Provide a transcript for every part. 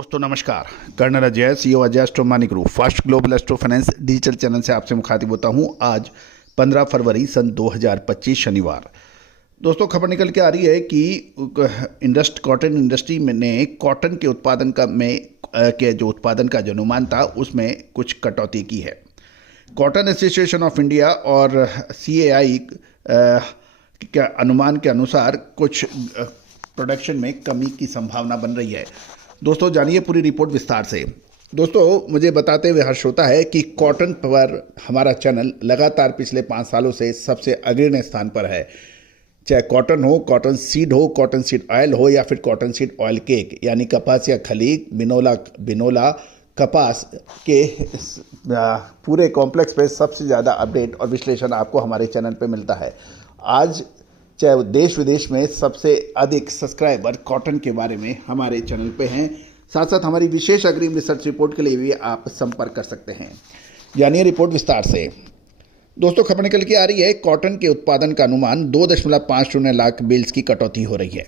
दोस्तों नमस्कार। Colonel Ajay, CEO Ajay astro money group first global astro finance digital channel से आपसे मुखातिब होता हूं। आज 15 फरवरी सन 2025 शनिवार। दोस्तों खबर निकल के आ रही है कि कॉटन इंडस्ट्री ने कॉटन के उत्पादन के जो उत्पादन का जो अनुमान था उसमें कुछ कटौती की है। कॉटन एसोसिएशन ऑफ इंडिया और CAI के अनुमान के अनुसार कुछ प्रोडक्शन में कमी की संभावना बन रही है। दोस्तों जानिए पूरी रिपोर्ट विस्तार से। दोस्तों मुझे बताते हुए हर्ष होता है कि कॉटन पर हमारा चैनल लगातार पिछले 5 सालों से सबसे अग्रणी स्थान पर है। चाहे कॉटन हो, कॉटन सीड हो, कॉटन सीड ऑयल हो या फिर कॉटन सीड ऑयल केक यानी कपास या खली, बिनोला कपास के पूरे कॉम्प्लेक्स पे सबसे ज़्यादा अपडेट और विश्लेषण आपको हमारे चैनल पे मिलता है। आज चाहे देश विदेश में सबसे अधिक सब्सक्राइबर कॉटन के बारे में हमारे चैनल पे हैं। साथ साथ हमारी विशेष अग्रिम रिसर्च रिपोर्ट के लिए भी आप संपर्क कर सकते हैं। जानिए रिपोर्ट विस्तार से। दोस्तों खबर निकल के आ रही है, कॉटन के उत्पादन का अनुमान 2.50 लाख बेल्स की कटौती हो रही है।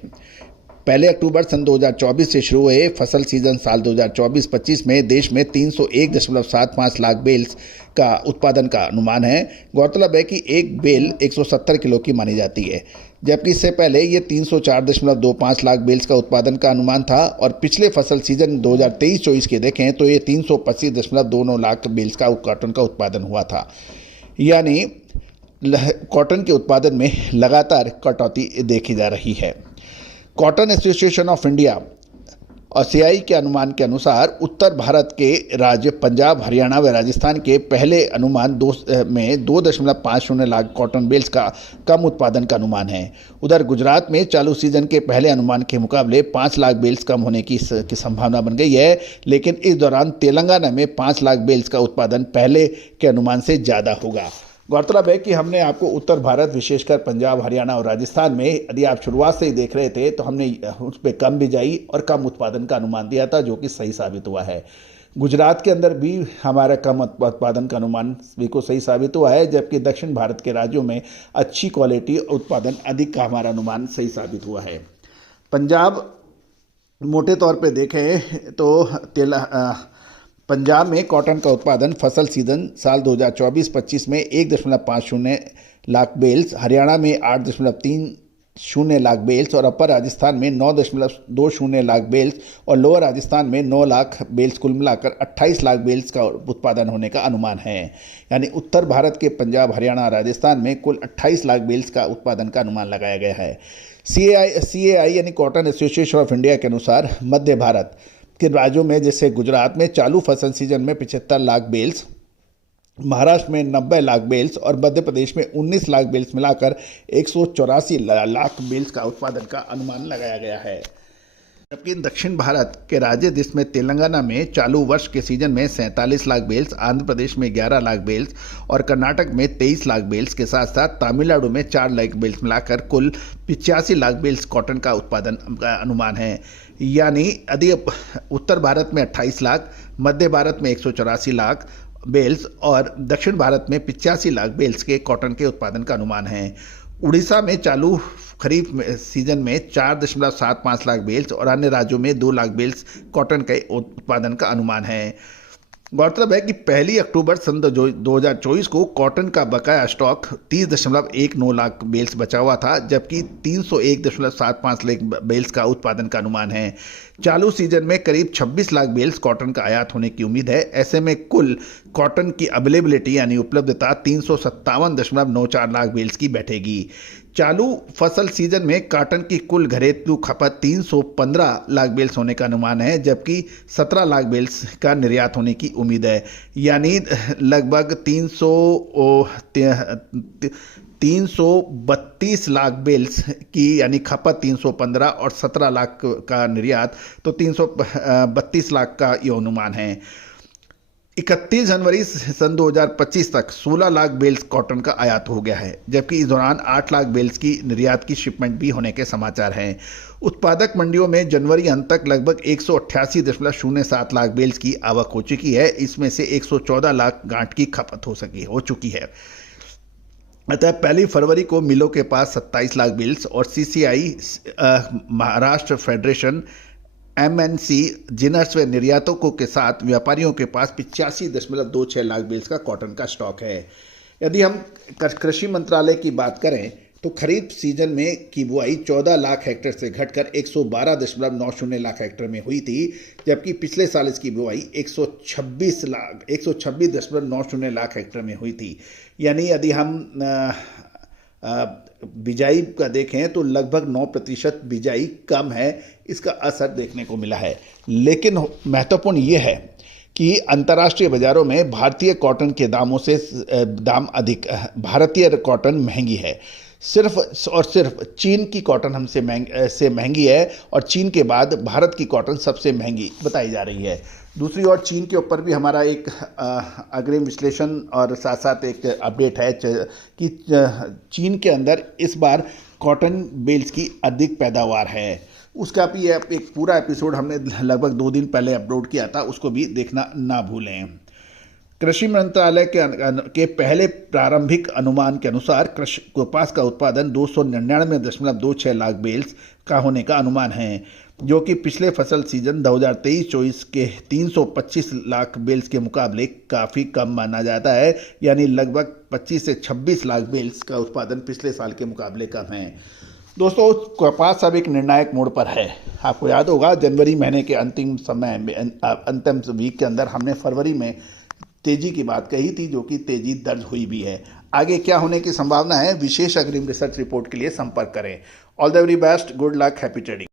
पहले अक्टूबर सन 2024 से शुरू हुए फसल सीजन साल 2024-25 में देश में 301.75 लाख बेल्स का उत्पादन का अनुमान है। गौरतलब है कि एक बेल 170 किलो की मानी जाती है, जबकि इससे पहले ये 304.25 लाख बेल्स का उत्पादन का अनुमान था और पिछले फसल सीजन 2023-24 के देखें तो ये 325.29 लाख बेल्स का कॉटन का उत्पादन हुआ था। यानी कॉटन के उत्पादन में लगातार कटौती देखी जा रही है। कॉटन एसोसिएशन ऑफ इंडिया और CAI के अनुमान के अनुसार उत्तर भारत के राज्य पंजाब, हरियाणा व राजस्थान के पहले अनुमान में 2.50 लाख कॉटन बेल्स का कम उत्पादन का अनुमान है। उधर गुजरात में चालू सीजन के पहले अनुमान के मुकाबले 5 लाख बेल्स कम होने की संभावना बन गई है, लेकिन इस दौरान तेलंगाना में 5 लाख बेल्स का उत्पादन पहले के अनुमान से ज़्यादा होगा। गौरतलब है कि हमने आपको उत्तर भारत विशेषकर पंजाब, हरियाणा और राजस्थान में यदि आप शुरुआत से ही देख रहे थे तो हमने उस पर कम बिजाई और कम उत्पादन का अनुमान दिया था, जो कि सही साबित हुआ है। गुजरात के अंदर भी हमारा कम उत्पादन का अनुमान बिल्कुल सही साबित हुआ है, जबकि दक्षिण भारत के राज्यों में अच्छी क्वालिटी उत्पादन अधिक का हमारा अनुमान सही साबित हुआ है। पंजाब मोटे तौर पर देखें तो पंजाब में कॉटन का उत्पादन फसल सीजन साल 2024-25 में 1.50 लाख बेल्स, हरियाणा में 8.30 लाख बेल्स और अपर राजस्थान में 9.20 लाख बेल्स और लोअर राजस्थान में 9 लाख बेल्स, कुल मिलाकर 28 लाख बेल्स का उत्पादन होने का अनुमान है। यानी उत्तर भारत के पंजाब, हरियाणा, राजस्थान में कुल 28 लाख बेल्स का उत्पादन का अनुमान लगाया गया है। CAI यानी कॉटन एसोसिएशन ऑफ इंडिया के अनुसार मध्य भारत के राज्यों में जैसे गुजरात में चालू फसल सीजन में 75 लाख बेल्स, महाराष्ट्र में 90 लाख बेल्स और मध्य प्रदेश में 19 लाख बेल्स मिलाकर 184 लाख बेल्स का उत्पादन का अनुमान लगाया गया है। जबकि दक्षिण भारत के राज्य जिसमें तेलंगाना में चालू वर्ष के सीजन में 47 लाख बेल्स, आंध्र प्रदेश में 11 लाख बेल्स और कर्नाटक में 23 लाख बेल्स के साथ साथ तमिलनाडु में 4 लाख बेल्स मिलाकर कुल 85 लाख बेल्स कॉटन का उत्पादन का अनुमान है। यानी यदि उत्तर भारत में 28 लाख, मध्य भारत में 184 लाख बेल्स और दक्षिण भारत में 85 लाख बेल्स के कॉटन के उत्पादन का अनुमान है। उड़ीसा में चालू खरीफ सीजन में 4.75 लाख बेल्स और अन्य राज्यों में 2 लाख बेल्स कॉटन के उत्पादन का अनुमान है। गौरतलब है कि 1 अक्टूबर सन 2024 को कॉटन का बकाया स्टॉक 30.19 लाख बेल्स बचा हुआ था, जबकि 301.75 लाख बेल्स का उत्पादन का अनुमान है। चालू सीजन में करीब 26 लाख बेल्स कॉटन का आयात होने की उम्मीद है। ऐसे में कुल कॉटन की अवेलेबिलिटी यानी उपलब्धता 357.94 लाख बेल्स की बैठेगी। चालू फसल सीजन में कॉटन की कुल घरेलू खपत 315 लाख बेल्स होने का अनुमान है, जबकि 17 लाख बेल्स का निर्यात होने की उम्मीद है। यानी लगभग 332 लाख बेल्स की यानी खपत 315 और 17 लाख का निर्यात, तो 332 लाख का ये अनुमान है। 31 जनवरी सन 2025 तक 16 लाख बेल्स कॉटन का आयात हो गया है, जबकि इस दौरान 8 लाख बेल्स की निर्यात की शिपमेंट भी होने के समाचार हैं। उत्पादक मंडियों में जनवरी अंत तक लगभग 188.07 लाख बेल्स की आवक हो चुकी है। इसमें से 114 लाख गांठ की खपत हो चुकी है। अतः 1 फरवरी को मिलों के पास 27 लाख बेल्स और CCI Maharashtra federation MNC ginners व निर्यातकों के साथ व्यापारियों के पास 85.26 लाख बेल्स का कॉटन का स्टॉक है। यदि हम कृषि मंत्रालय की बात करें तो खरीफ सीजन में की बुआई 14 लाख हेक्टेयर से घटकर 112.90 लाख हेक्टेयर में हुई थी, जबकि पिछले साल इसकी बुआई 126.90 लाख हेक्टेयर में हुई थी। यानी यदि हम बिजाई का देखें तो लगभग 9% बिजाई कम है, इसका असर देखने को मिला है। लेकिन महत्वपूर्ण ये है कि अंतर्राष्ट्रीय बाजारों में भारतीय कॉटन के दामों से दाम अधिक, भारतीय कॉटन महंगी है। सिर्फ और सिर्फ चीन की कॉटन हमसे महंगी है और चीन के बाद भारत की कॉटन सबसे महंगी बताई जा रही है। दूसरी ओर चीन के ऊपर भी हमारा एक अग्रिम विश्लेषण और साथ साथ एक अपडेट है कि चीन के अंदर इस बार कॉटन बेल्स की अधिक पैदावार है। उसका भी एक पूरा एपिसोड हमने लगभग 2 दिन पहले अपलोड किया था, उसको भी देखना ना भूलें। कृषि मंत्रालय के पहले प्रारंभिक अनुमान के अनुसार कपास का उत्पादन 299.26 लाख बेल्स का होने का अनुमान है, जो कि पिछले फसल सीजन 2023-24 के 325 लाख बेल्स के मुकाबले काफ़ी कम माना जाता है। यानी लगभग 25 से 26 लाख बेल्स का उत्पादन पिछले साल के मुकाबले कम है। दोस्तों, कपास अब एक निर्णायक मोड़ पर है। आपको याद होगा जनवरी महीने के अंतिम वीक के अंदर हमने फरवरी में तेजी की बात कही थी, जो कि तेजी दर्ज हुई भी है। आगे क्या होने की संभावना है, विशेष अग्रिम रिसर्च रिपोर्ट के लिए संपर्क करें। All the very best, good luck, happy trading.